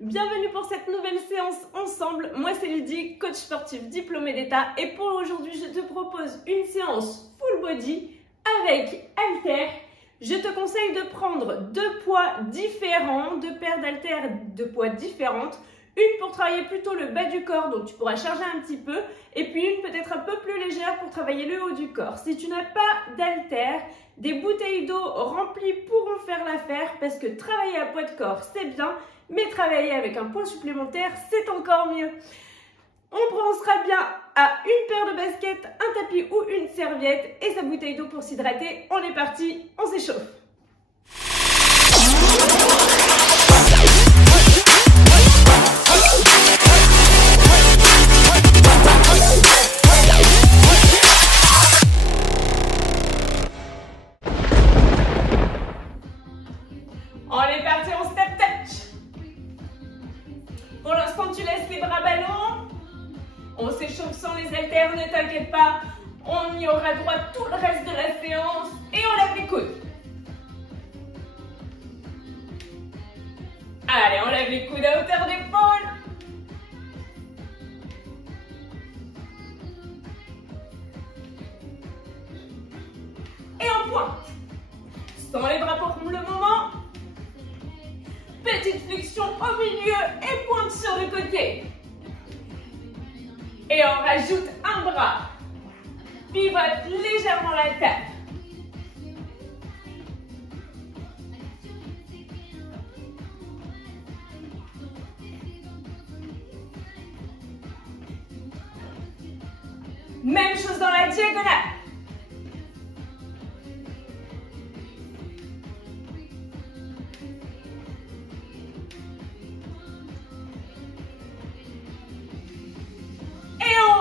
Bienvenue pour cette nouvelle séance ensemble. Moi c'est Lydie, coach sportif diplômée d'État et pour aujourd'hui je te propose une séance full body avec haltères. Je te conseille de prendre deux poids différents, deux paires d'haltères de poids différentes. Une pour travailler plutôt le bas du corps, donc tu pourras charger un petit peu, et puis une peut-être un peu plus légère pour travailler le haut du corps. Si tu n'as pas d'haltères, des bouteilles d'eau remplies pourront faire l'affaire parce que travailler à poids de corps c'est bien, mais travailler avec un poids supplémentaire c'est encore mieux. On pensera bien à une paire de baskets, un tapis ou une serviette et sa bouteille d'eau pour s'hydrater. On est parti, on s'échauffe. On est parti en step touch. Pour l'instant, tu laisses les bras ballants. On s'échauffe sans les haltères, ne t'inquiète pas. On y aura droit tout le reste de la séance. Et on lève les coudes. Allez, on lève les coudes à hauteur d'épaule. Et on pointe. Sans les bras pour le moment. Petite flexion au milieu et pointe sur le côté. Et on rajoute un bras. Pivote légèrement la table. Même chose dans la diagonale.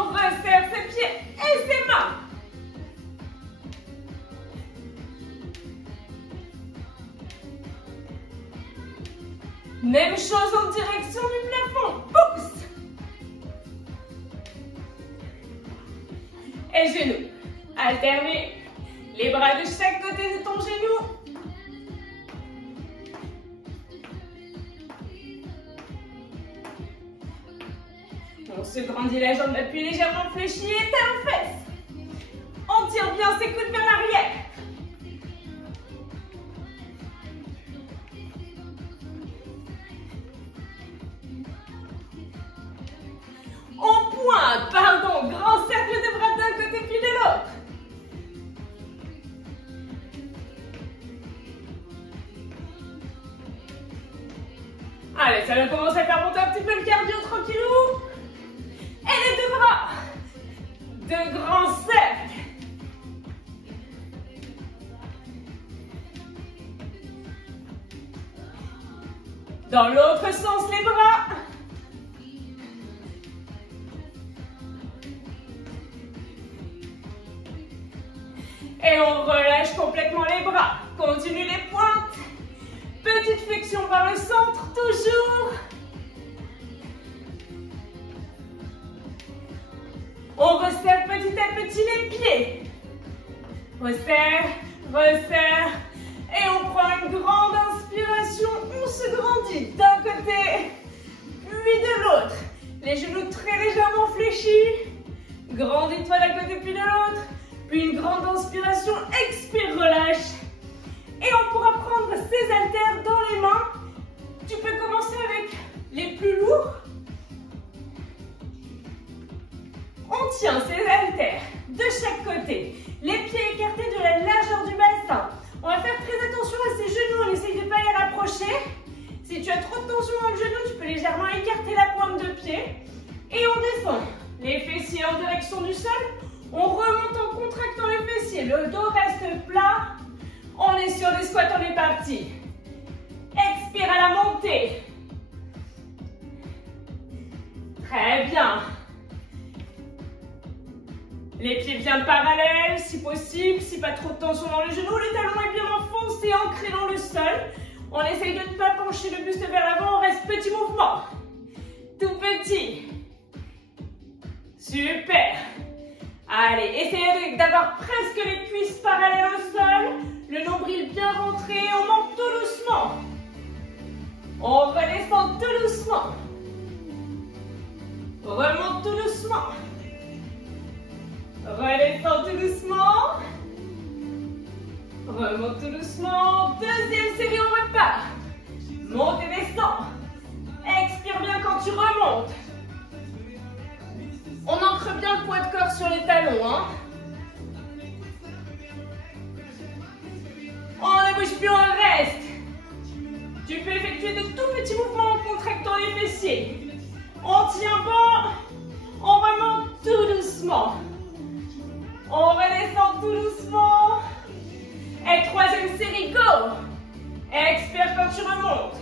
Resserre ses pieds et ses mains. Même chose en direction du plafond. Pousse. Et genoux. Alternez les bras de chaque côté de ton genou. On se grandit la jambe, l'appui légèrement fléchi et talon fesse. On tire bien ses coudes vers l'arrière. On pointe, pardon, grand cercle de bras d'un côté puis de l'autre. Allez, ça va commencer à faire monter un petit peu le cardio tranquillou. Et les deux bras, de grands cercles. Dans l'autre sens, les bras. Et on relâche complètement les bras. Continue les pointes. Petite flexion vers le centre, toujours. On resserre petit à petit les pieds. Resserre, resserre. Et on prend une grande inspiration. On se grandit d'un côté, puis de l'autre. Les genoux très légèrement fléchis. Grandis-toi d'un côté, puis de l'autre. Puis une grande inspiration. Expire, relâche. Et on pourra prendre ces haltères dans les mains. Tu peux commencer avec les plus lourds. On tient ces haltères de chaque côté, les pieds écartés de la largeur du bassin. On va faire très attention à ces genoux, on essaye de ne pas les rapprocher. Si tu as trop de tension dans le genou, tu peux légèrement écarter la pointe de pied. Et on descend les fessiers en direction du sol. On remonte en contractant les fessiers, le dos reste plat. On est sur les squats, on est parti. Expire à la montée. Très bien. Les pieds bien parallèles, si possible, si pas trop de tension dans le genou, le talon est bien enfoncé, ancré dans le sol. On essaye de ne pas pencher le buste vers l'avant, on reste petit mouvement. Tout petit. Super. Allez, essayez d'avoir presque les cuisses parallèles au sol, le nombril bien rentré, on monte tout doucement. On redescend tout doucement. Remonte tout doucement. Redescend tout doucement. Remonte tout doucement. Deuxième série, on repart. Monte et descend. Expire bien quand tu remontes. On ancre bien le poids de corps sur les talons. Hein. On ne bouge plus, on reste. Tu peux effectuer de tout petits mouvements en contractant les fessiers. On tient bon. On remonte tout doucement. On redescend tout doucement. Et troisième série, go. Expire quand tu remontes.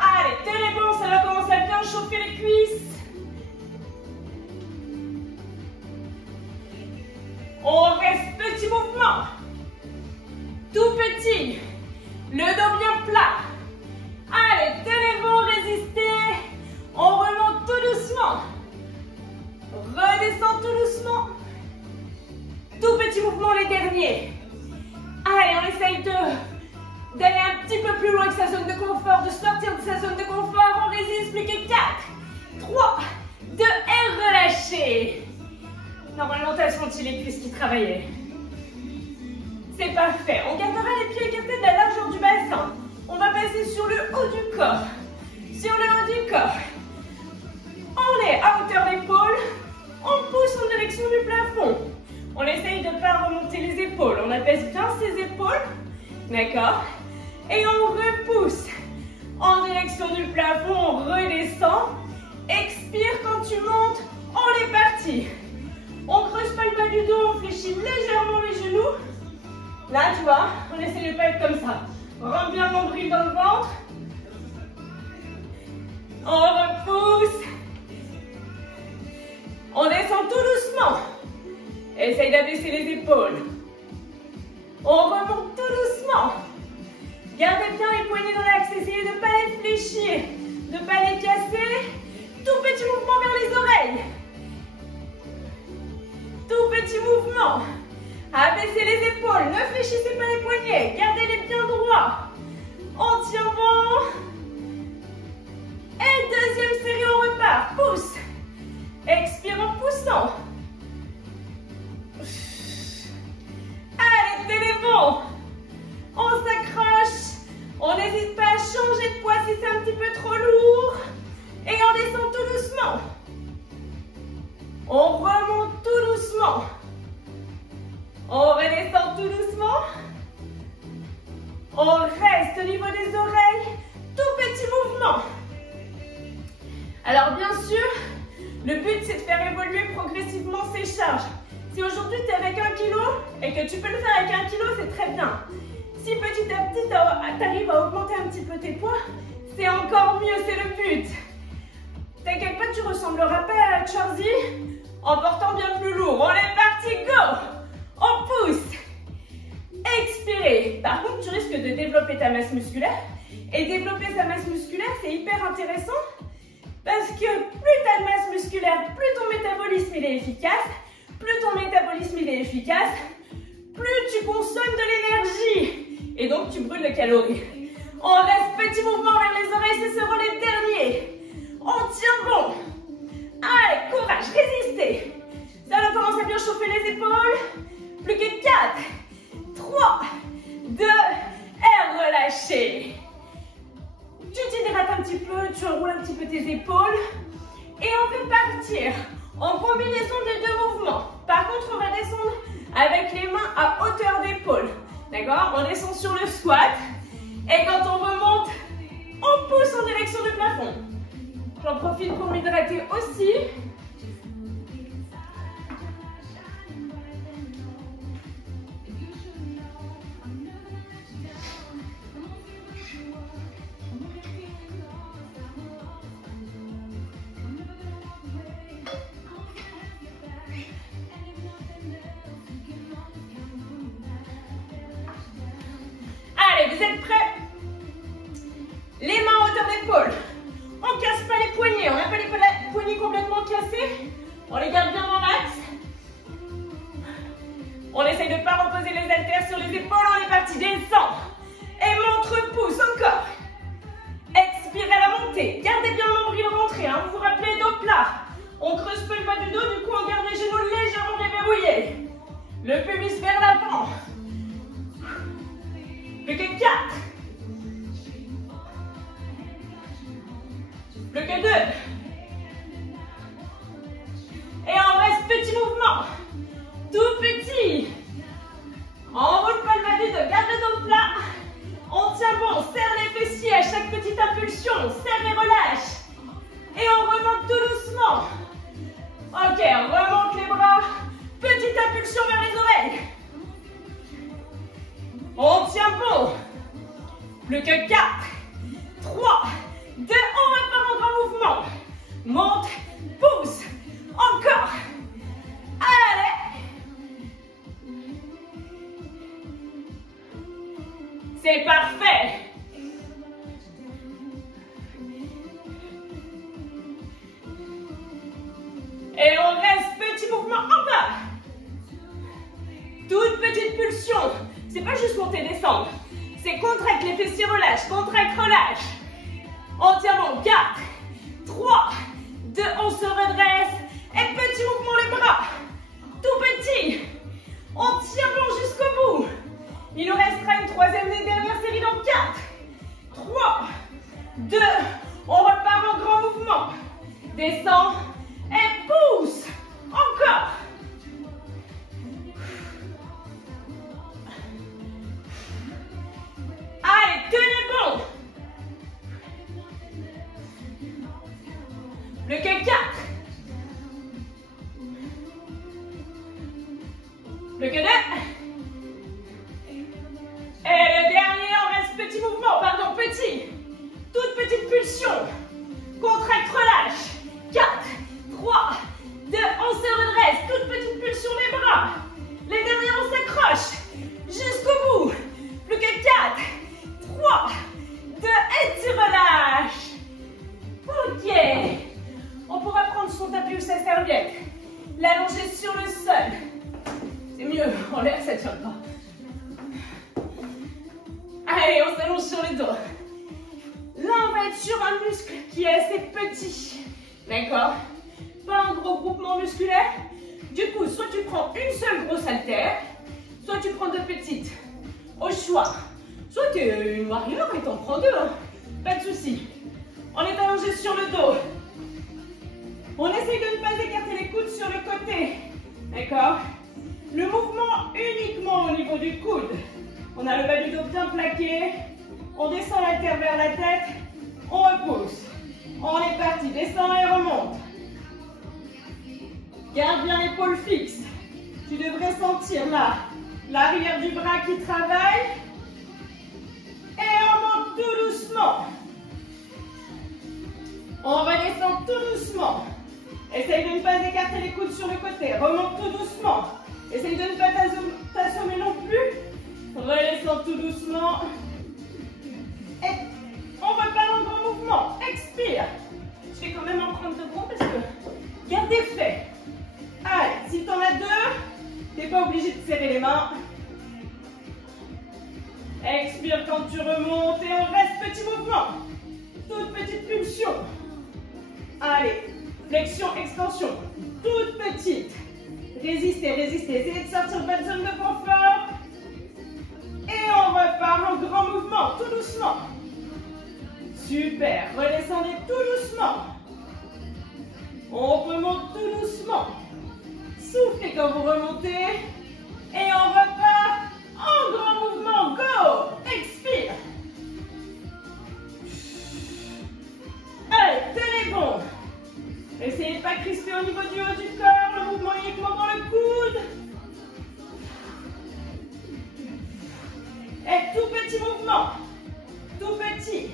Allez, tenez bon, ça va commencer à bien chauffer les cuisses. On reste petit mouvement. Tout petit. Le dos bien plat. Allez, tenez bon, résistez. On remonte tout doucement. Redescend tout doucement. Tout petit mouvement, les derniers. Allez, on essaye d'aller un petit peu plus loin que sa zone de confort, de sortir de sa zone de confort. On résiste, plus que 4, 3, 2 et relâchez. Normalement, tu as senti les cuisses qui travaillaient. C'est parfait. On gardera les pieds écartés de la largeur du bassin. On va passer sur le haut du corps. Sur le haut du corps. On est à hauteur d'épaule. On pousse en direction du plafond. On essaye de ne pas remonter les épaules. On abaisse bien ses épaules. D'accord? Et on repousse en direction du plafond. On redescend. Expire quand tu montes. On est parti. On creuse pas le bas du dos. On fléchit légèrement les genoux. Là, tu vois, on essaie de ne pas être comme ça. On rentre bien le nombril dans le ventre. On repousse. On descend tout doucement. Essaye d'abaisser les épaules. On remonte tout doucement. Gardez bien les poignets dans l'axe. Essayez de ne pas les fléchir, de ne pas les casser. Tout petit mouvement vers les oreilles. Tout petit mouvement. Abaissez les épaules. Ne fléchissez pas les poignets. Gardez-les bien droits. On tient bon. Et deuxième série, on repart. Pousse. Expire en poussant. Allez, tenez bon. On s'accroche. On n'hésite pas à changer de poids si c'est un petit peu trop lourd. Et on descend tout doucement. On remonte tout doucement. On redescend tout doucement. On reste au niveau des oreilles. Tout petit mouvement. Alors bien sûr, le but c'est de faire évoluer progressivement ces charges. Si aujourd'hui tu es avec 1 kg et que tu peux le faire avec 1 kg, c'est très bien. Si petit à petit tu arrives à augmenter un petit peu tes poids, c'est encore mieux, c'est le but. T'inquiète pas, tu ressembleras pas à Charzy en portant bien plus lourd. On est parti, go! On pousse. Expirez. Par contre, tu risques de développer ta masse musculaire. Et développer sa masse musculaire, c'est hyper intéressant. Parce que plus tu as de masse musculaire, plus ton métabolisme il est efficace. Plus ton métabolisme il est efficace, plus tu consommes de l'énergie. Et donc tu brûles de calories. On reste petit mouvement vers les oreilles, ce seront les derniers. On tient bon. Allez, courage, résistez. Ça va commencer à bien chauffer les épaules. Plus que 4, 3, 2, et relâchez. Tu t'hydrates un petit peu, tu enroules un petit peu tes épaules. Et on peut partir en combinaison des deux mouvements. Par contre, on va descendre avec les mains à hauteur d'épaule. D'accord? On descend sur le squat. Et quand on remonte, on pousse en direction du plafond. J'en profite pour m'hydrater aussi. Allez, vous êtes prêts? Les mains à hauteur d'épaule. On ne casse pas les poignets. On n'a pas les poignets complètement cassés. On les garde bien dans l'axe. On essaye de ne pas reposer les haltères sur les épaules. On est parti. Descend. Et montre bas du dos, du coup on garde les genoux légèrement déverrouillés. Le pubis vers l'avant. Plus que 4. Plus que 2. Et on reste petit mouvement. Tout petit. Enroule pas le bas du dos, garde le dos plat. On tient bon, serre les fessiers à chaque petite impulsion. Serre et relâche. Et on remonte tout doucement. Ok, on remonte les bras. Petite impulsion vers les oreilles. On tient bon. Plus que 4, 3, 2, on repart en grand mouvement. Monte, pousse. Encore. Allez. C'est parfait. Et on reste petit mouvement en bas. Toute petite pulsion. C'est pas juste monter et descendre. C'est contracte, les fessiers relâchent. Contracte, relâche. On tient bon. 4, 3, 2, on se redresse. Et petit mouvement les bras. Tout petit. On tient bon jusqu'au bout. Il nous restera une troisième et dernière série dans 4, 3, 2, on repart en grand mouvement. Descends et pousse. Encore. Allez, tenez bon. Plus que 4. Plus que 2. Et le dernier, on reste petit mouvement, pardon, petit. Toute petite pulsion. Contracte, relâche. 4, 3, 2, on se redresse. Toute petite pulsion des bras. Les derniers, on s'accroche. Jusqu'au bout. Plus que 4, 3, 2, et tu relâches. Ok. On pourra prendre son tapis ou sa serviette. L'allonger sur le sol. C'est mieux, en l'air, ça ne tient pas. Allez, on s'allonge sur le dos. Là, on va être sur un muscle qui est assez petit. D'accord? Pas un gros groupement musculaire. Du coup, soit tu prends une seule grosse haltère, soit tu prends deux petites. Au choix. Soit tu es une warrior et t'en prends deux. Hein. Pas de souci. On est allongé sur le dos. On essaye de ne pas écarter les coudes sur le côté. D'accord? Le mouvement uniquement au niveau du coude. On a le bas du dos bien plaqué. On descend la terre vers la tête. On repousse. On est parti. Descend et remonte. Garde bien l'épaule fixe. Tu devrais sentir là l'arrière du bras qui travaille. Et on monte tout doucement. On redescend tout doucement. Essaye de ne pas écarter les coudes sur le côté. Remonte tout doucement. Essaye de ne pas t'assommer non plus. Redescends tout doucement. Et on repart en grand mouvement. Expire. Je vais quand même en prendre 2 gros parce que garde des faits. Allez, si tu en as 2, tu n'es pas obligé de serrer les mains. Expire quand tu remontes et on reste petit mouvement. Toute petite pulsion. Allez, flexion, extension. Toute petite. Résistez, résistez. Essayez de sortir de votre zone de confort. Et on repart en grand mouvement, tout doucement. Super. Redescendez tout doucement. On remonte tout doucement. Soufflez quand vous remontez. Et on repart en grand mouvement. Go. Expire. Allez, tenez bon. Essayez de ne pas crisper au niveau du haut du corps. Le mouvement uniquement dans le coude. Et tout petit mouvement. Tout petit.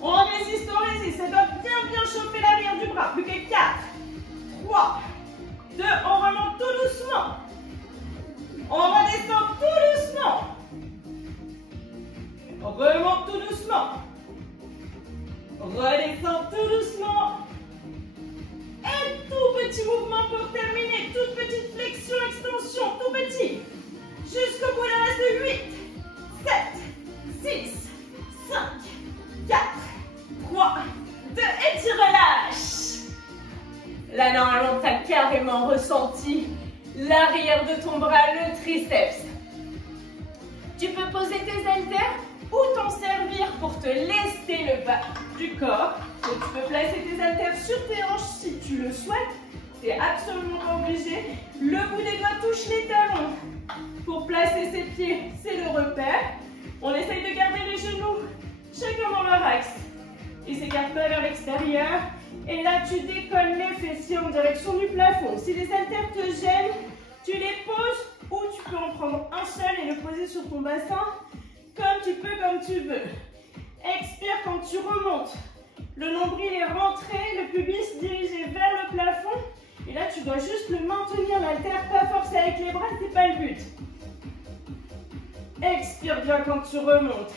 On résiste, on résiste. Ça doit bien chauffer l'arrière du bras. Plus que 4, 3, 2. On remonte tout doucement. On redescend tout doucement. On remonte tout doucement. Redescend tout doucement. Et tout petit mouvement pour terminer. Toute petite flexion, extension. Tout petit. Jusqu'au bout, il reste 8, 7, 6, 5, 4, 3, 2. Et tu relâches. Là, normalement, vraiment ressenti l'arrière de ton bras, le triceps. Tu peux poser tes haltères ou t'en servir pour te lester le bas du corps. Donc, tu peux placer tes haltères sur tes hanches si tu le souhaites. C'est absolument pas obligé. Le bout des doigts touche les talons. Pour placer ses pieds, c'est le repère. On essaye de garder les genoux chacun dans leur axe. Ils ne s'écartent pas vers l'extérieur. Et là, tu décolles les fessiers en direction du plafond. Si les haltères te gênent, tu les poses ou tu peux en prendre un seul et le poser sur ton bassin comme tu peux, comme tu veux. Expire quand tu remontes. Le nombril est rentré, le pubis dirigé vers le plafond. Et là, tu dois juste le maintenir, l'haltère, pas forcer avec les bras, c'est pas le but. Expire bien quand tu remontes.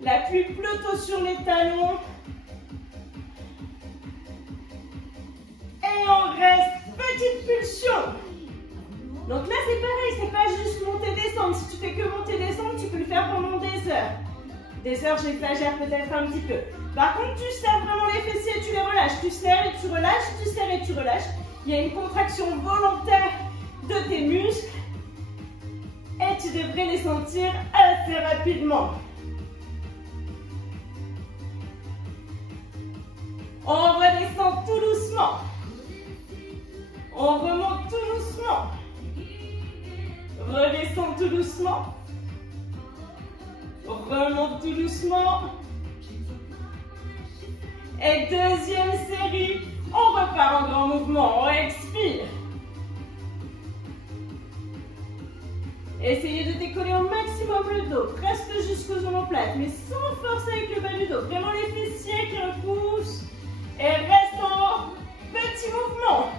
L'appui plutôt sur les talons. Et on reste, petite pulsion. Donc là, c'est pareil, c'est pas juste monter-descendre. Si tu fais que monter-descendre, tu peux le faire pendant des heures. Des heures, j'exagère peut-être un petit peu. Par contre, tu serres vraiment les fessiers et tu les relâches. Tu serres et tu relâches, tu serres et tu relâches. Il y a une contraction volontaire de tes muscles. Et tu devrais les sentir assez rapidement. On redescend tout doucement. On remonte tout doucement. Redescend tout doucement. Remonte tout doucement. Et deuxième série, on repart en grand mouvement, on expire. Essayez de décoller au maximum le dos, presque jusqu'aux omoplates, mais sans forcer avec le bas du dos. Vraiment les fessiers qui repoussent. Et reste en haut. Petit mouvement.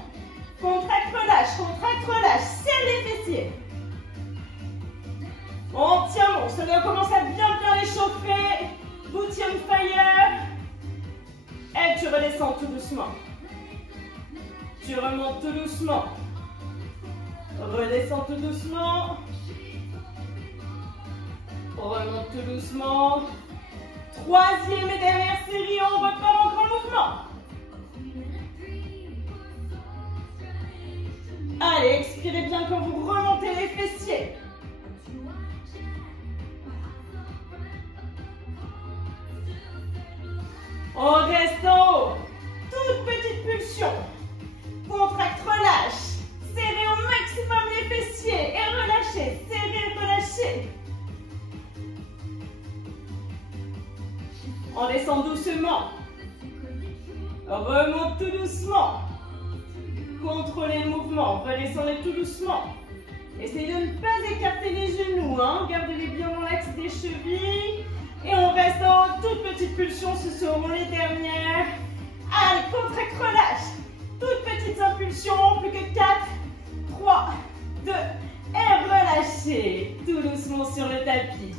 Contracte, relâche, serre les fessiers. On tient bon, ça doit commencer à bien réchauffer. Booty on fire. Et tu redescends tout doucement. Tu remontes tout doucement. Redescends tout doucement. Remonte tout doucement. Troisième et dernière série, on repart en grand mouvement. Allez, expirez bien quand vous remontez les fessiers. On reste en haut. Toute petite pulsion. Contracte, relâche. Serrez au maximum les fessiers et relâchez. Serrez, relâchez. On descend doucement. Remonte tout doucement. Contrôlez le mouvement. Redescendez tout doucement. Essayez de ne pas écarter les genoux. Gardez-les bien dans l'axe des chevilles. Et on reste en haut. Toute petite pulsion. Ce seront les dernières. Allez, contracte, relâche. Toutes petites impulsions. Plus que 4, 3, 2. Et relâchez. Tout doucement sur le tapis.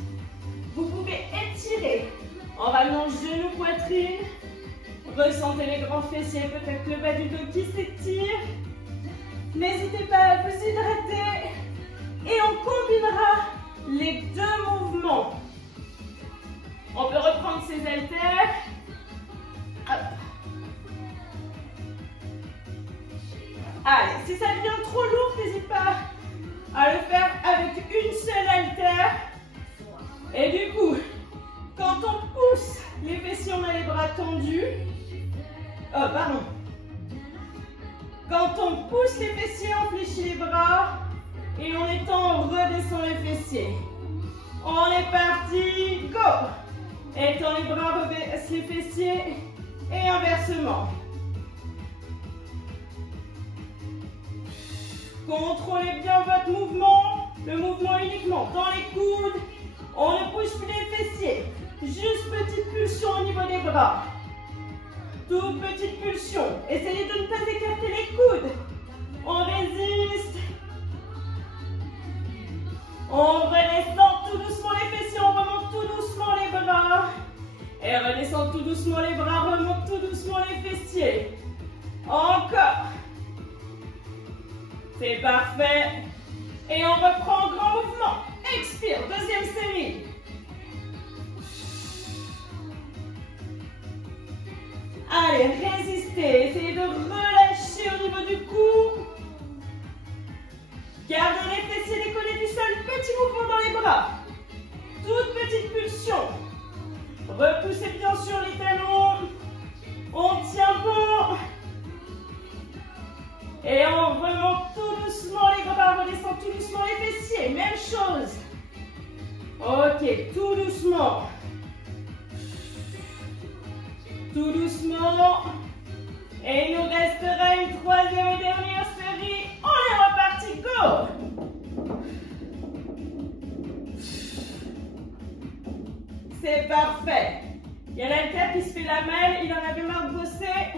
Vous pouvez étirer. En ramenant genou, poitrine. Ressentez les grands fessiers, peut-être le bas du dos qui s'étire. N'hésitez pas à vous hydrater. Et on combinera les deux mouvements. On peut reprendre ses haltères. Hop. Allez, si ça devient trop lourd, n'hésite pas à le faire avec une seule haltère. Et du coup, quand on pousse les fessiers, on a les bras tendus. Pardon. Quand on pousse les fessiers, on fléchit les bras. Et on étend, on redescend les fessiers. On est parti, go! Étend les bras, rebaisse les fessiers. Et inversement. Contrôlez bien votre mouvement. Le mouvement uniquement dans les coudes. On ne bouge plus les fessiers. Juste petite pulsion au niveau des bras. Toute petite pulsion. Essayez de ne pas écarter les coudes. On résiste. On redescend tout doucement les fessiers. On remonte tout doucement les bras. Et redescend tout doucement les bras. Remonte tout doucement les fessiers. Encore. C'est parfait. Et on reprend en grand mouvement. Expire. Deuxième série. Allez, résistez. Essayez de relâcher au niveau du cou. Repoussez bien sûr les talons. On tient bon. Et on remonte tout doucement les bras, on redescend tout doucement les fessiers. Même chose. Ok, tout doucement. Tout doucement. Et il nous restera une troisième et dernière série. On est reparti, go! C'est parfait. Il y a l'haltère qui se fait la malle, il en avait marre de bosser.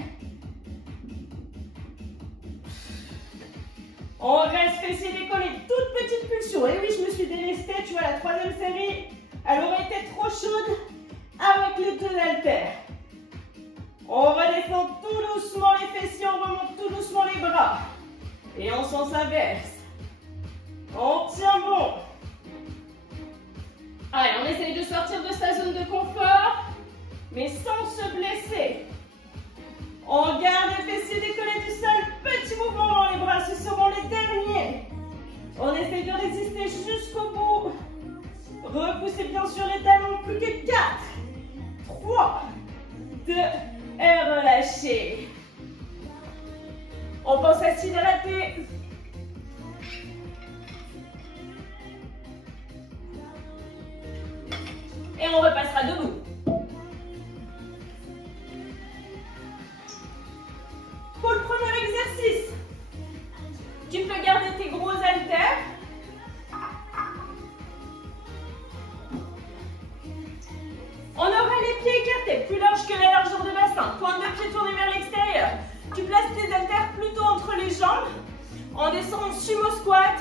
On reste fessier décollé, toute petite pulsion. Et oui, je me suis délestée, tu vois, la troisième série, elle aurait été trop chaude avec les deux haltères. On redescend tout doucement les fessiers, on remonte tout doucement les bras. Et on sens inverse. On tient bon. Allez, on essaye de sortir de sa zone de confort, mais sans se blesser. On garde les fessiers décollés du sol. Petit mouvement dans les bras, ce seront les derniers. On essaye de résister jusqu'au bout. Repoussez bien sûr les talons, plus que 4, 3, 2, et relâchez. On pense à s'hydrater. Et on repassera debout. Pour le premier exercice, tu peux garder tes gros haltères. On aura les pieds écartés, plus larges que la largeur de bassin. Pointe de pied tournée vers l'extérieur. Tu places tes haltères plutôt entre les jambes. On descend en sumo squat.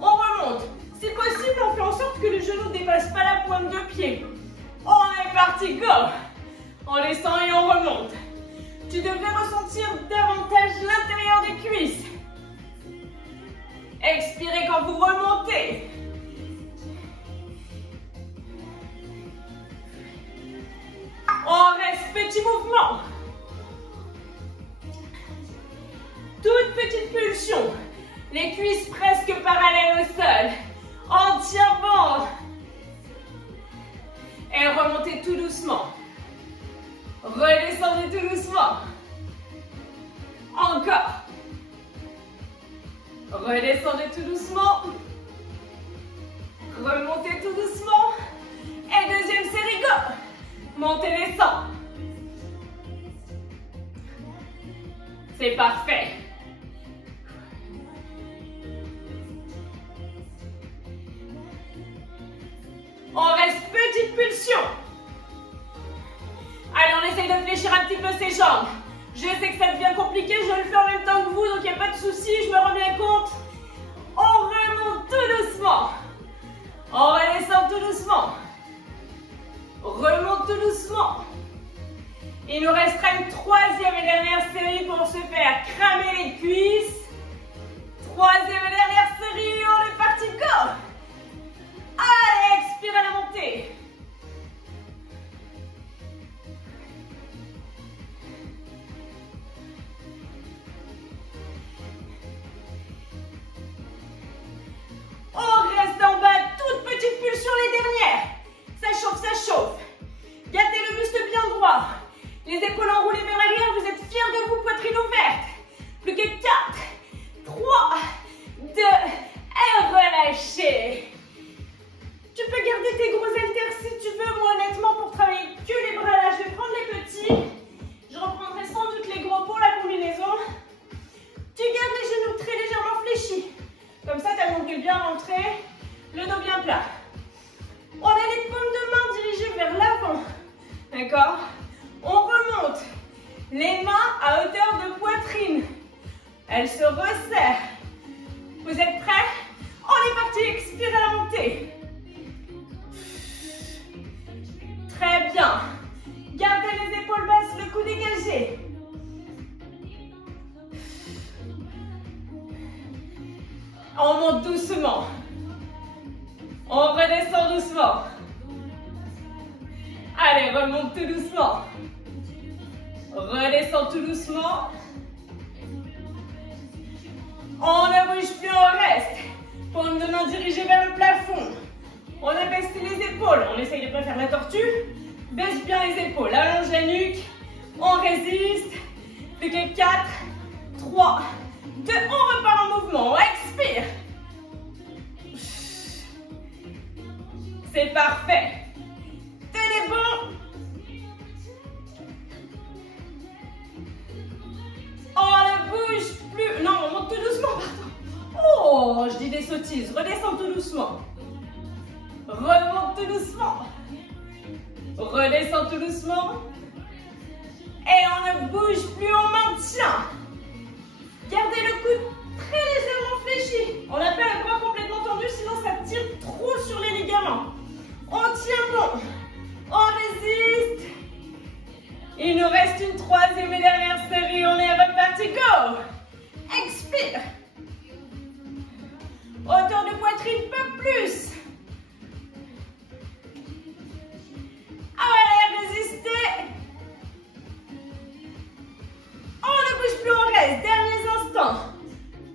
On remonte. Si possible, on fait en sorte que le genou ne dépasse pas la pointe de pied. On est parti, go! On descend et on remonte. Tu devrais ressentir davantage l'intérieur des cuisses. Expirez quand vous remontez. On reste, petit mouvement. Toute petite pulsion. Les cuisses presque parallèles au sol. On tient bon. Et remontez tout doucement. Redescendez tout doucement. Encore. Redescendez tout doucement. Remontez tout doucement. Et deuxième série, go. Montez les sangs. C'est parfait. On reste petite pulsion. Allez, on essaye de fléchir un petit peu ses jambes. Je sais que ça devient compliqué, je le fais en même temps que vous, donc il n'y a pas de souci, je me rends bien compte. On remonte tout doucement. On redescend tout doucement. Remonte tout doucement. Il nous restera une troisième et dernière série pour se faire cramer les cuisses. Troisième et dernière série, on est parti, go! Allez, expire à la montée. On reste en bas, toute petite pulsion les dernières. Ça chauffe, ça chauffe. Gardez le buste bien droit. Les épaules enroulées vers l'arrière, vous êtes fiers de vous, poitrine ouverte. Plus que 4, 3, 2, et relâchez. Tu peux garder tes gros haltères si tu veux. Moi, honnêtement, pour travailler que les bras là, je vais prendre les petits. Je reprendrai sans doute les gros pour la combinaison. Tu gardes les genoux très légèrement fléchis. Comme ça, ta nombril bien rentré, le dos bien plat. On a les paumes de main dirigées vers l'avant. D'accord? On remonte. Les mains à hauteur de poitrine. Elles se resserrent. Vous êtes prêts? On est parti, expire à la montée. Très bien. Gardez les épaules basses, le cou dégagé. On monte doucement. On redescend doucement. Allez, remonte tout doucement. Redescend tout doucement. On ne bouge plus, on reste. Paume de main dirigée vers le plafond. On abaisse les épaules. On essaye de ne pas faire la tortue. Baisse bien les épaules, allonge la nuque. On résiste. Plus que 4, 3, 2, on repart en mouvement. On expire. C'est parfait. Tenez bon. On ne bouge plus. Non, on monte tout doucement, pardon. Oh, je dis des sottises. Redescends tout doucement. Remonte tout doucement. Redescends tout doucement. Et on ne bouge plus, on maintient. Gardez le coude très légèrement fléchi. On n'a pas le bras complètement tendu, sinon ça tire trop sur les ligaments. On tient bon. On résiste. Il nous reste une troisième et dernière série. On est reparti. Go. Expire. Hauteur de poitrine, peu plus. Allez, résistez. On ne bouge plus, on reste. Derniers instants.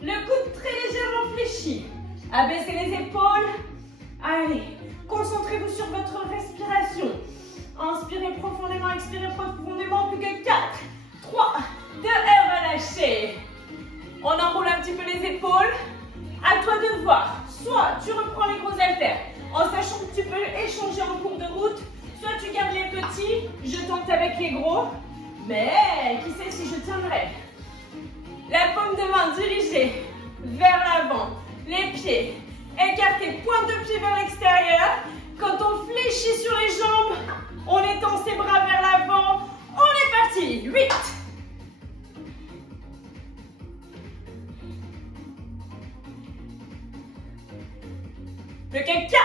Le coude très légèrement fléchi. Abaissez les épaules. Allez, concentrez-vous sur votre respiration. Inspirez profondément, expirez profondément. Plus que 4, 3, 2, et relâchez. On enroule un petit peu les épaules. À toi de voir. Soit tu reprends les gros haltères, en sachant que tu peux échanger en cours de route. Soit tu gardes les petits, je tente avec les gros. Mais qui sait si je tiendrai. La paume de main dirigée vers l'avant. Les pieds écartés, pointe de pied vers l'extérieur. Quand on fléchit sur les jambes, on étend ses bras vers l'avant. On est parti. 8. Plus que 4.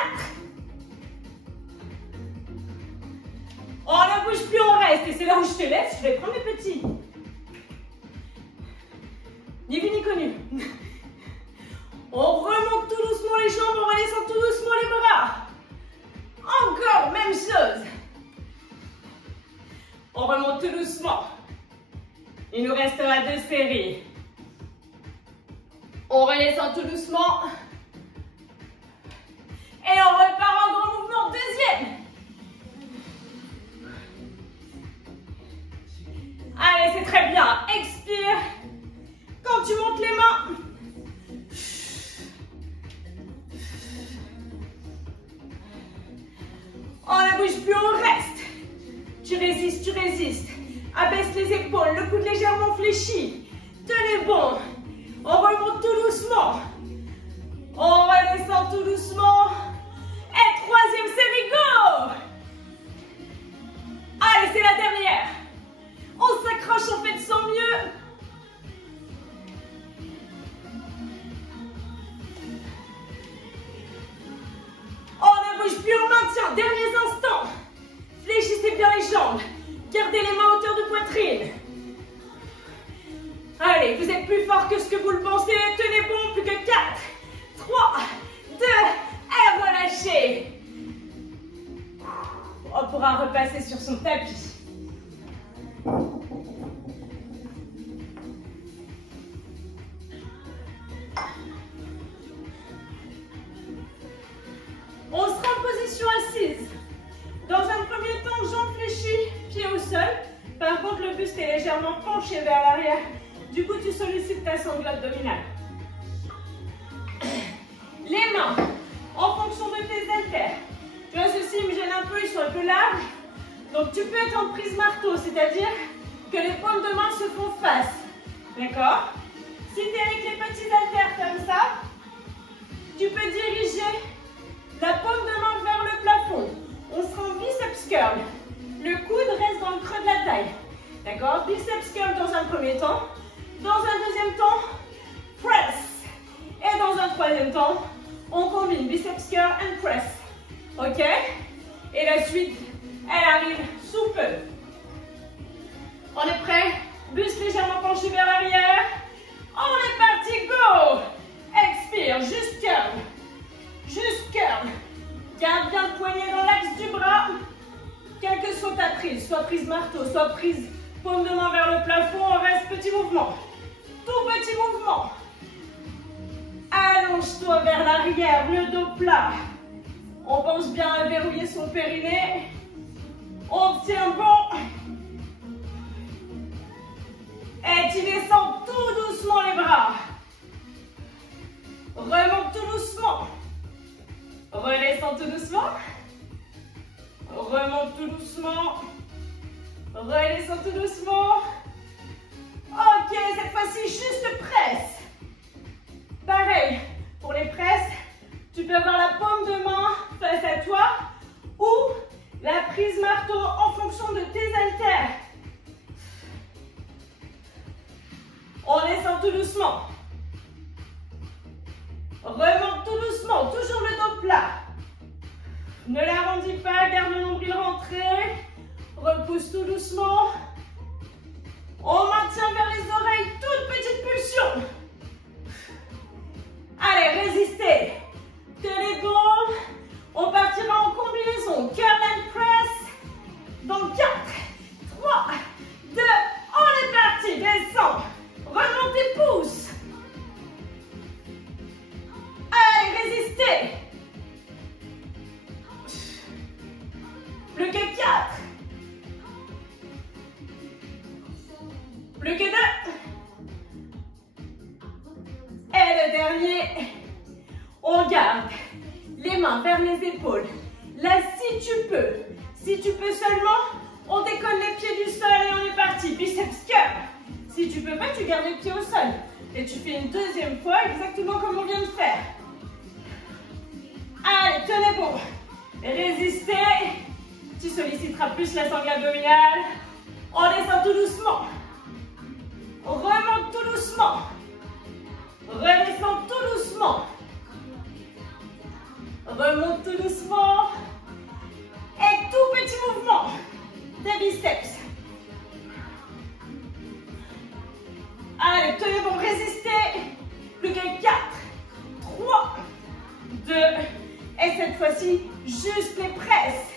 On ne bouge plus, on reste. Et c'est là où je te laisse. Je vais prendre les petits. Ni vu ni connu. On remonte tout doucement les jambes, on redescend tout doucement les bras. Encore, même chose. On remonte tout doucement. Il nous restera 2 séries. On redescend tout doucement. Et on repart en grand mouvement. Deuxième. Allez, c'est très bien. Expire. Quand tu montes les mains. On ne bouge plus, on reste. Tu résistes, tu résistes. Abaisse les épaules, le coude légèrement fléchi. Tenez bon. On remonte tout doucement. On redescend tout doucement. Et troisième série, go! Allez, c'est la dernière. On s'accroche, on fait de son mieux. On ne bouge plus, on maintient. Derniers instants. Fléchissez bien les jambes. Gardez les mains à hauteur de poitrine. Allez, vous êtes plus fort que ce que vous le pensez. Tenez bon, plus que 4, 3, 2, et relâchez. On pourra repasser sur son tapis. On sera en position assise. Dans un premier temps, jambes fléchies, pieds au sol. Par contre, le buste est légèrement penché vers l'arrière. Du coup, tu sollicites ta sangle abdominale. Les mains, en fonction de tes haltères. Tu vois, ceux-ci me gênent un peu, ils sont un peu larges. Donc, tu peux être en prise marteau, c'est-à-dire que les paumes de main se font face. D'accord? Si tu es avec les petits haltères comme ça, tu peux diriger la paume de main vers le plafond. On sera en biceps curl. Le coude reste dans le creux de la taille. D'accord? Biceps curl dans un premier temps. Dans un deuxième temps, press. Et dans un troisième temps, on combine biceps curl and press. Ok? Et la suite, elle arrive sous peu. On est prêt? Buste légèrement penché vers l'arrière. On est parti, go! Expire, juste curl. Juste curl. Garde bien le poignet dans l'axe du bras. Quelle que soit ta prise, soit prise marteau, soit prise paume de main vers le plafond, on reste petit mouvement. Tout petit mouvement. Allonge-toi vers l'arrière, le dos plat. On pense bien à verrouiller son périnée. On tiens bon. Et tu descends tout doucement les bras. Remonte tout doucement. Redescends tout doucement. Remonte tout doucement. Redescends tout doucement. Ok, cette fois-ci, juste presse. Pareil, pour les presses, tu peux avoir la paume de main face à toi ou la prise marteau en fonction de tes haltères. On descend tout doucement. Remonte tout doucement, toujours le dos plat. Ne l'arrondis pas, garde le nombril rentré. Repousse tout doucement. On maintient vers les oreilles, toute petite pulsion. Allez, résistez. Tenez bon. On partira en combinaison. Curl and press. Dans 4, 3, 2, on est parti. Descends. Remonte tes pouces. Allez, résistez. Plus que 4. Plus que 2. Et le dernier. On garde les mains vers les épaules. Là, si tu peux seulement, on décolle les pieds du sol et on est parti. Biceps curl. Si tu peux pas, tu gardes les pieds au sol. Et tu fais une deuxième fois, exactement comme on vient de faire. Allez, tenez bon. Résistez. Tu solliciteras plus la sangle abdominale. On descend tout doucement. Remonte tout doucement. Redescend tout doucement. Remonte tout doucement. Et tout petit mouvement des biceps. Allez, tenez bon, résistez. Plus que 4, 3, 2. Et cette fois-ci, juste les presses.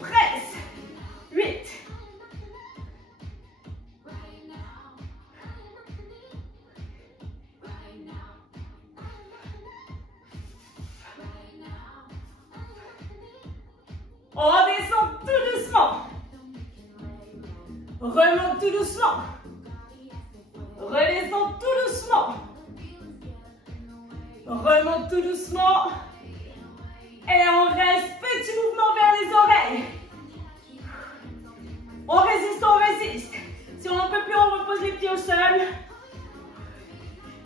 Presse. 8. On descend tout doucement. Remonte tout doucement. Redescend tout doucement. Remonte tout doucement. Et on reste, petit mouvement vers les oreilles. On résiste, on résiste. Si on n'en peut plus, on repose les pieds au sol.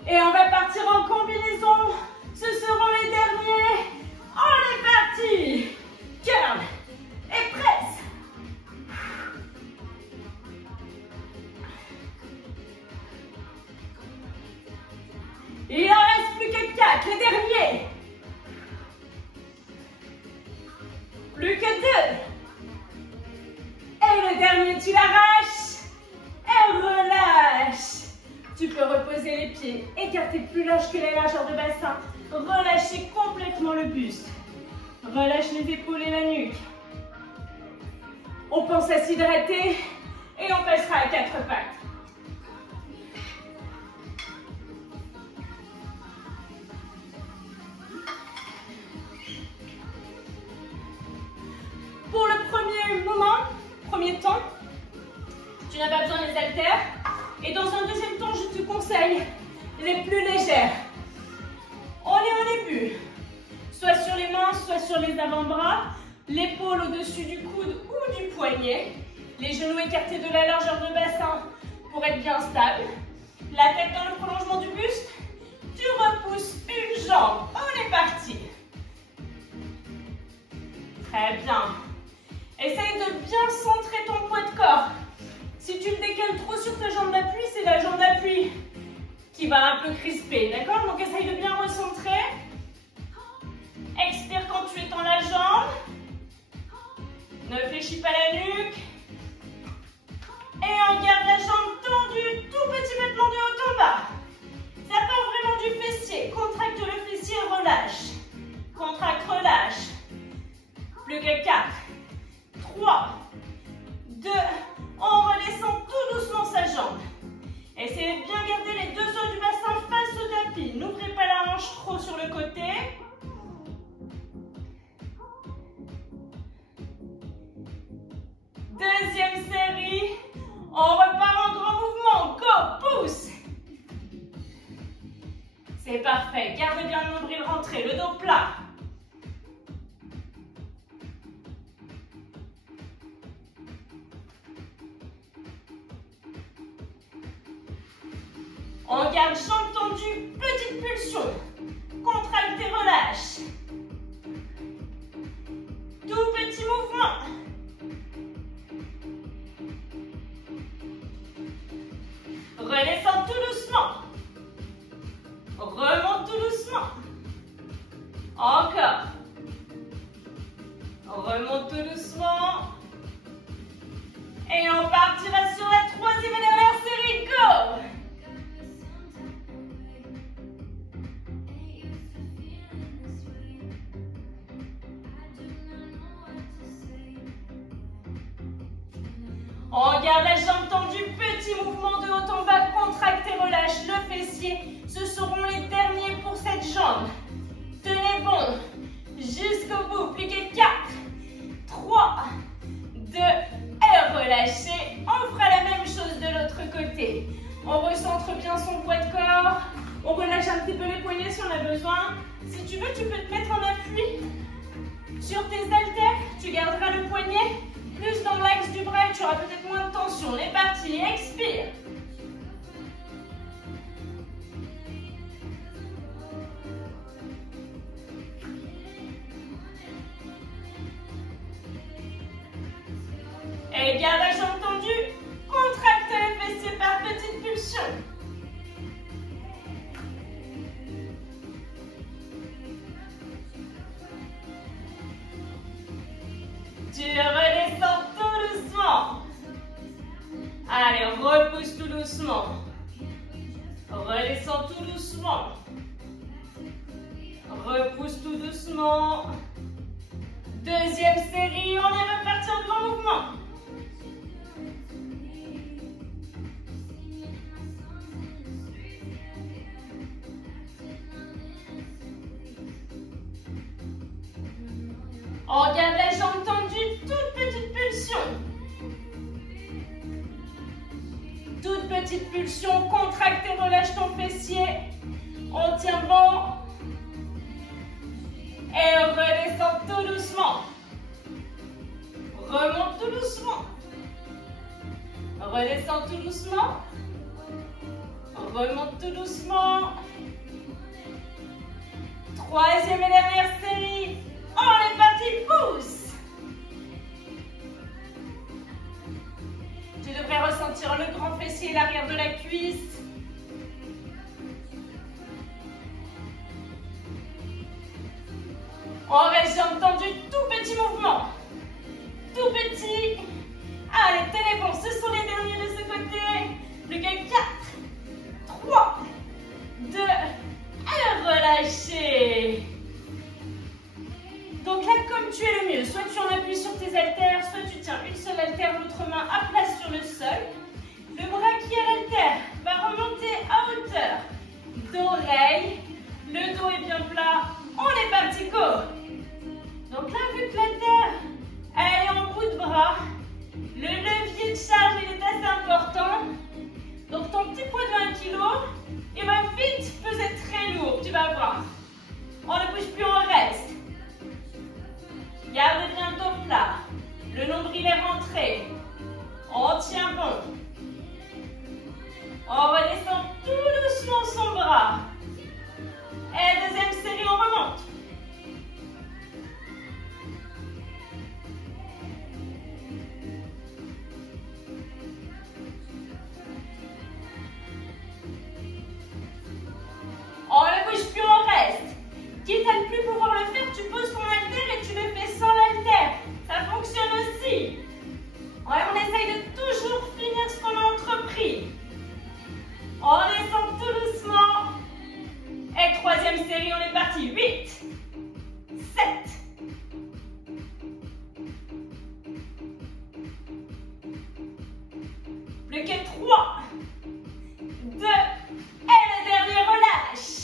Et on va partir en combinaison. Ce seront les derniers. On est parti. Curl et presse. Il en reste plus que 4, les derniers. Plus que 2. Et le dernier, tu l'arraches. Et relâche. Tu peux reposer les pieds, écarter plus large que la largeur de bassin. Relâcher complètement le buste. Relâche les épaules et la nuque. On pense à s'hydrater et on passera à 4 pattes. Pour le premier temps, tu n'as pas besoin des haltères. Et dans un deuxième temps, je te conseille les plus légères. On est au début. Soit sur les mains, soit sur les avant-bras. L'épaule au-dessus du coude ou du poignet. Les genoux écartés de la largeur de bassin pour être bien stable. La tête dans le prolongement du buste. Tu repousses une jambe. On est parti. Très bien. Essaye de bien centrer ton poids de corps. Si tu le décales trop sur ta jambe d'appui, c'est la jambe d'appui qui va un peu crisper, d'accord? Donc essaye de bien recentrer. Expire quand tu étends la jambe. Ne fléchis pas la nuque. Et on garde la jambe tendue, tout petit battement de haut en bas. Ça part vraiment du fessier. Contracte le fessier, relâche. Contracte, relâche. Plus que 4, 3, 2, on redescend tout doucement sa jambe. Essayez de bien garder les deux os du bassin face au tapis. N'ouvrez pas la hanche trop sur le côté. rentré, le dos plat. On garde jambes tendues, petite pulsion. Contracte et relâche. Tout petit mouvement. Redescends tout doucement. Remonte tout doucement. Encore. Remonte tout doucement. Et on partira sur la troisième et dernière série. Go! On garde la jambe tendue, petit mouvement de haut en bas, contracte et relâche le fessier. Ce seront les derniers pour cette jambe. Tenez bon, jusqu'au bout, plus que 4, 3, 2, et relâchez. On fera la même chose de l'autre côté. On recentre bien son poids de corps. On relâche un petit peu les poignets si on a besoin. Si tu veux, tu peux te mettre en appui sur tes haltères. Tu garderas le poignet plus dans l'axe du bras et tu auras peut-être moins de tension. On est parti, expire. Et garde la jambe tendue, contracte les fessiers par petite pulsion. Tu redescends tout doucement. Allez, repousse tout doucement. Redescends tout doucement. Repousse tout doucement. Deuxième série, on est reparti en grand mouvement. On garde la jambe tendue, toute petite pulsion. Toute petite pulsion, contracte et relâche ton fessier. On tient bon. Et on redescend tout doucement. Remonte tout doucement. Redescend tout doucement. Remonte tout doucement. Troisième et dernière série. On est parti, pousse. Tu devrais ressentir le grand fessier et l'arrière de la cuisse. On reste jambes tendues, tout petit mouvement. Tout petit. Allez, tenez bon, ce sont les derniers de ce côté. Plus que 4, 3, 2, et relâchez. Donc là, comme tu es le mieux, soit tu en appuies sur tes haltères, soit tu tiens une seule haltère, l'autre main à plat sur le sol. Le bras qui est à l'haltère va remonter à hauteur d'oreille. Le dos est bien plat. On est parti, go. Donc là, vu que l'haltère, elle est en bout de bras, le levier de charge, il est assez important. Donc ton petit poids de 1 kg, il va vite peser très lourd, tu vas voir. On ne bouge plus, on reste. Garde bien le dos plat. Le nombril est rentré. On tient bon. On redescend tout doucement son bras. Et deuxième série, on remonte. On ne bouge plus, on reste. Quitte à ne plus pouvoir le faire, tu poses ton haltère et tu le fais sans l'haltère. Ça fonctionne aussi. Ouais, on essaye de toujours finir ce qu'on a entrepris. On descend tout doucement. Et troisième série, on est parti. 8, 7, 3, 2, et le dernier, relâche.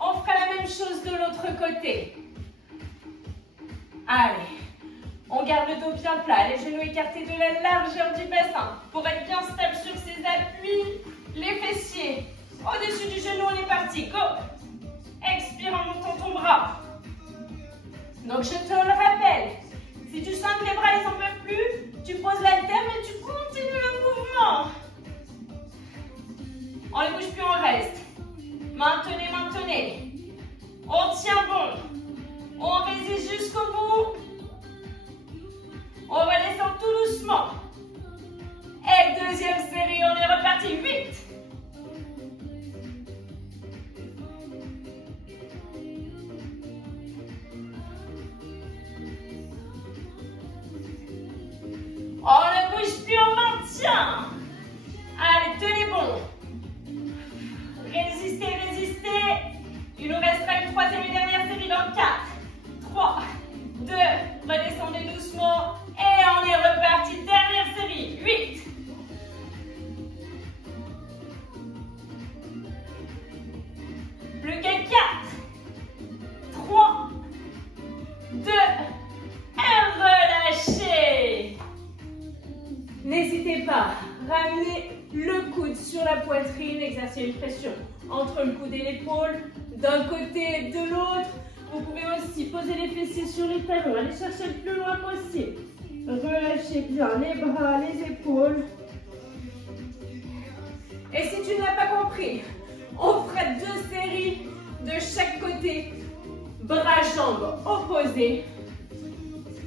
On fera la même chose de l'autre côté. Allez, on garde le dos bien plat, les genoux écartés de la largeur du bassin pour être bien stable sur ses appuis. Les fessiers au-dessus du genou, on est parti. Go. Expire. Expire en montant ton bras. Donc je te le rappelle, si tu sens que les bras ils n'en peuvent plus, tu poses l'haltère et tu continues le mouvement. On ne bouge plus, on reste. Maintenez, maintenez. On tient bon. On résiste jusqu'au bout. On va descendre tout doucement. Et deuxième série, on est reparti. 8. On ne bouge plus, on maintient. Allez, tenez bon. Résistez, résistez. Il nous restera une troisième et dernière série dans 4, 3, 2, redescendez doucement. Et on est reparti. Dernière série, 8. Plus que 4, 3, 2, et relâchez. N'hésitez pas, ramenez le coude sur la poitrine, exercez une pression entre le coude et l'épaule, d'un côté et de l'autre. Vous pouvez aussi poser les fessiers sur les talons, allez chercher le plus loin possible. Relâchez bien les bras, les épaules. Et si tu n'as pas compris, on fera 2 séries de chaque côté, bras, jambes opposés.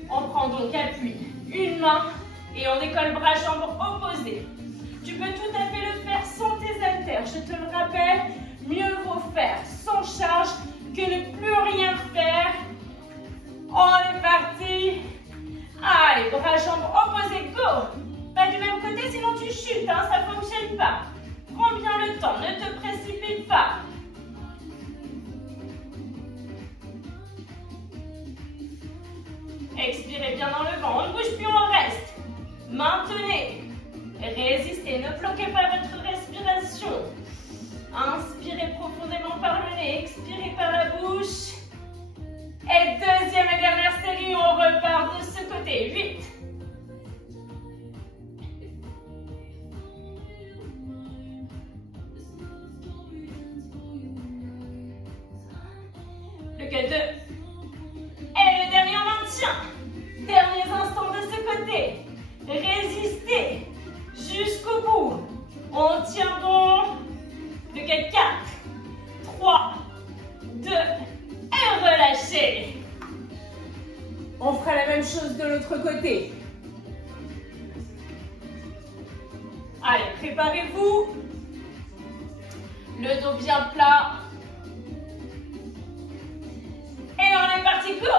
On prend donc appui, une main, et on décolle bras, jambes opposés. Tu peux tout à fait le faire sans tes haltères. Je te le rappelle, mieux vaut faire sans charge que ne plus rien faire. On est parti. Allez, bras, jambes opposés, go. Pas du même côté, sinon tu chutes, hein, ça ne fonctionne pas. Prends bien le temps, ne te précipite pas. Expirez bien dans le vent, on ne bouge plus, on reste. Maintenez. Résistez, ne bloquez pas votre respiration. Inspirez profondément par le nez, expirez par la bouche. Et deuxième et dernière série, on repart de ce côté. 8. Plus que 2. Et le dernier, on maintient. Derniers instants de ce côté. Résistez jusqu'au bout. On tient bon. Plus que 4, 3, 2, et relâchez. On fera la même chose de l'autre côté. Allez, préparez-vous. Le dos bien plat. Et on est parti, go.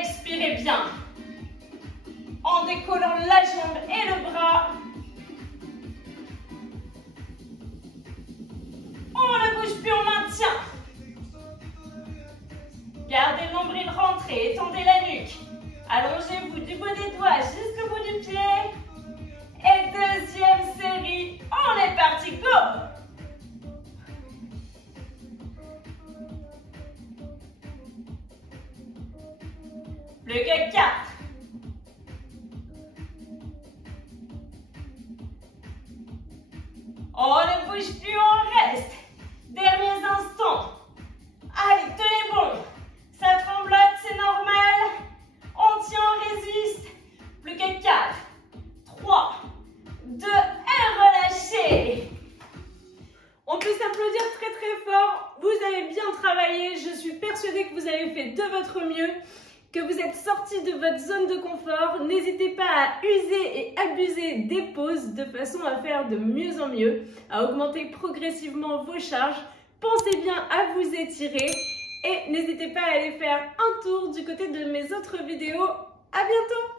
Expirez bien. En décollant la jambe et le bras. On ne bouge plus, on maintient. Gardez le nombril rentré, étendez la nuque. Allongez-vous du bout des doigts jusqu'au bout du pied. Et deuxième série, on est parti, go. Plus que 4. On ne bouge plus, on reste. Derniers instants. Allez, tenez bon. Ça tremblote, c'est normal. On tient, on résiste. Plus que 4, 3, 2, et relâchez. On peut s'applaudir très très fort. Vous avez bien travaillé. Je suis persuadée que vous avez fait de votre mieux, que vous êtes sortis de votre zone de confort. N'hésitez pas à user et abuser des pauses de façon à faire de mieux en mieux, à augmenter progressivement vos charges. Pensez bien à vous étirer et n'hésitez pas à aller faire un tour du côté de mes autres vidéos. À bientôt!